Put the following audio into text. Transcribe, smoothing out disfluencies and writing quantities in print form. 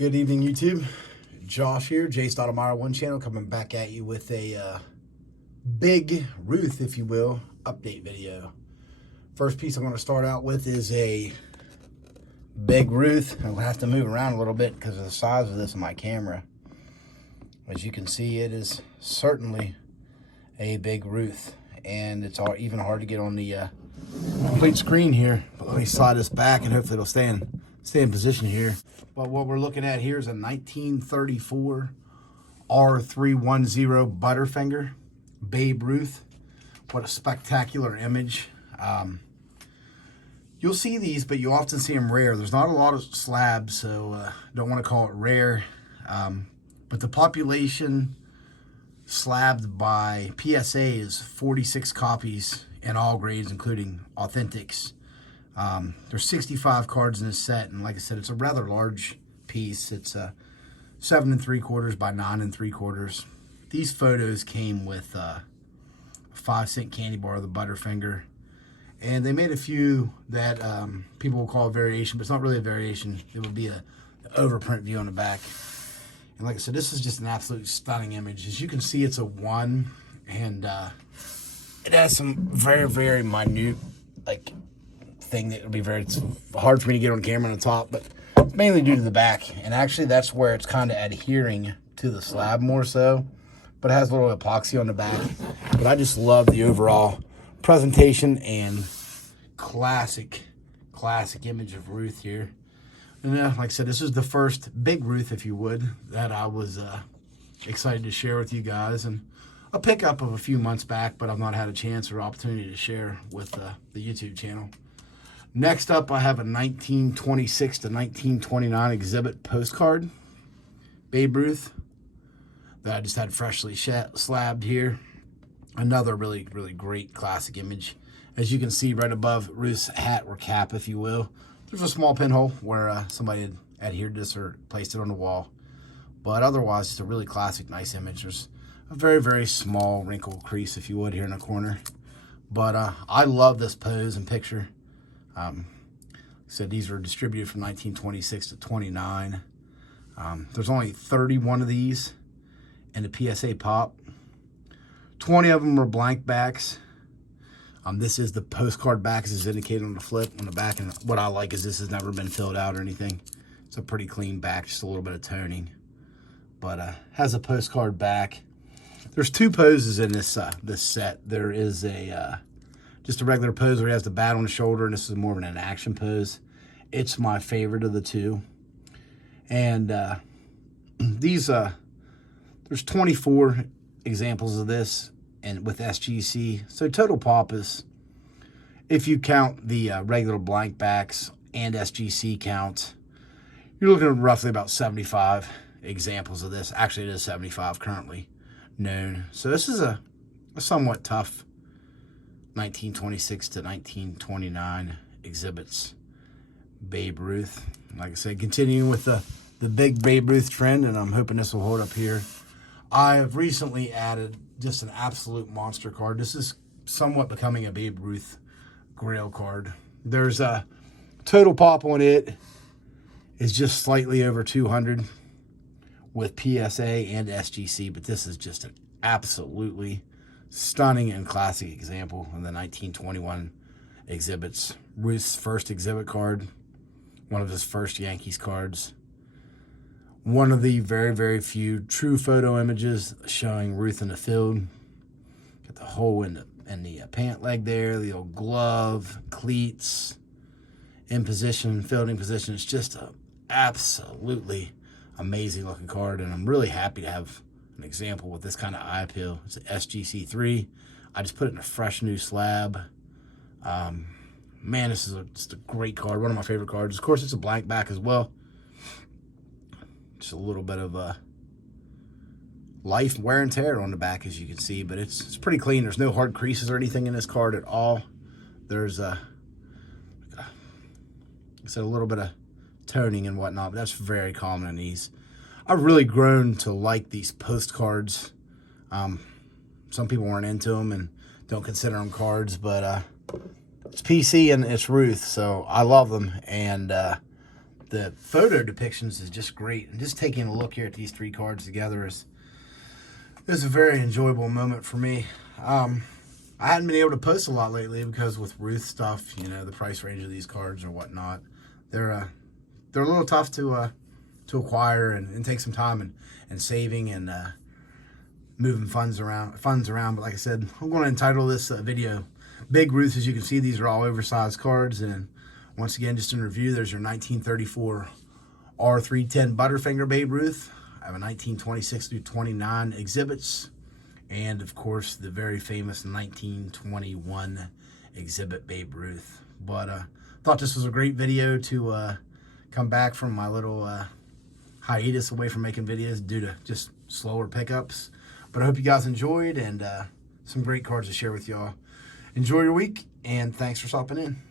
Good evening, YouTube. Josh here, J.Stottlemyre1 channel, coming back at you with a Babe Ruth, if you will, update video. First piece I'm going to start out with is a Babe Ruth. I'm going to have to move around a little bit because of the size of this on my camera. As you can see, it is certainly a Babe Ruth, and it's even hard to get on the complete screen here. But let me slide this back, and hopefully it'll stay in position here. But what we're looking at here is a 1934 R310 Butterfinger Babe Ruth. What a spectacular image. You'll see these, but you often see them rare. There's not a lot of slabs, so don't want to call it rare. But the population slabbed by PSA is 46 copies in all grades, including authentics. There's 65 cards in this set, and like I said, it's a rather large piece. It's 7 3/4 by 9 3/4. These photos came with a 5-cent candy bar of the Butterfinger, and they made a few that people will call a variation, but it's not really a variation. It would be an overprint view on the back. And like I said, this is just an absolutely stunning image. As you can see, it's a 1, and it has some very, very minute, like, thing that would be it's hard for me to get on camera on the top, but it's mainly due to the back. And actually, that's where it's kind of adhering to the slab more so, but it has a little epoxy on the back. But I just love the overall presentation and classic image of Ruth here. And like I said, this is the first Babe Ruth, if you would, that I was excited to share with you guys, and a pickup of a few months back, but I've not had a chance or opportunity to share with the YouTube channel. Next up, I have a 1926 to 1929 exhibit postcard, Babe Ruth, that I just had freshly slabbed here. Another really, really great classic image. As you can see right above Ruth's hat or cap, if you will, there's a small pinhole where somebody had adhered this or placed it on the wall. But otherwise, it's a really classic, nice image. There's a very, very small wrinkle crease, if you would, here in the corner. But I love this pose and picture. So these were distributed from 1926 to 29. There's only 31 of these in the PSA pop. 20 of them are blank backs. This is the postcard back, as is indicated on the flip on the back. And what I like is this has never been filled out or anything. It's a pretty clean back, just a little bit of toning. But has a postcard back. There's two poses in this set. There is just a regular pose where he has the bat on the shoulder, and this is more of an action pose. It's my favorite of the two. And there's 24 examples of this, and with SGC. So total pop is, if you count the regular blank backs and SGC count, you're looking at roughly about 75 examples of this. Actually, it is 75 currently known. So this is a somewhat tough 1926 to 1929 exhibits Babe Ruth. Like I said, continuing with the big Babe Ruth trend, and I'm hoping this will hold up here. I have recently added just an absolute monster card. This is somewhat becoming a Babe Ruth grail card. There's a total pop on it is just slightly over 200 with PSA and SGC, but this is just an absolutely stunning and classic example of the 1921 exhibits. Ruth's first exhibit card, one of his first Yankees cards. One of the very, very few true photo images showing Ruth in the field. Got the hole in the pant leg there, the old glove, cleats, in position, fielding position. It's just a absolutely amazing looking card, and I'm really happy to have an example with this kind of eye appeal. It's an SGC3. I just put it in a fresh new slab. Man, this is just a great card. One of my favorite cards. Of course, it's a blank back as well. Just a little bit of life wear and tear on the back, as you can see, but it's pretty clean. There's no hard creases or anything in this card at all. There's a little bit of toning and whatnot, but that's very common in these. I've really grown to like these postcards. Some people weren't into them and don't consider them cards, but it's PC and it's Ruth, so I love them. And the photo depictions is just great. And just taking a look here at these three cards together is a very enjoyable moment for me. I hadn't been able to post a lot lately because with Ruth stuff, you know, the price range of these cards or whatnot, they're a little tough to acquire and take some time and saving and moving funds around. But like I said, I'm going to entitle this video Big Ruth. As you can see, these are all oversized cards. And once again, just in review, there's your 1934 R310 Butterfinger Babe Ruth. I have a 1926 through 29 Exhibits, and of course the very famous 1921 Exhibit Babe Ruth. But thought this was a great video to come back from my little hiatus away from making videos due to just slower pickups. But I hope you guys enjoyed, and some great cards to share with y'all. Enjoy your week, and thanks for stopping in.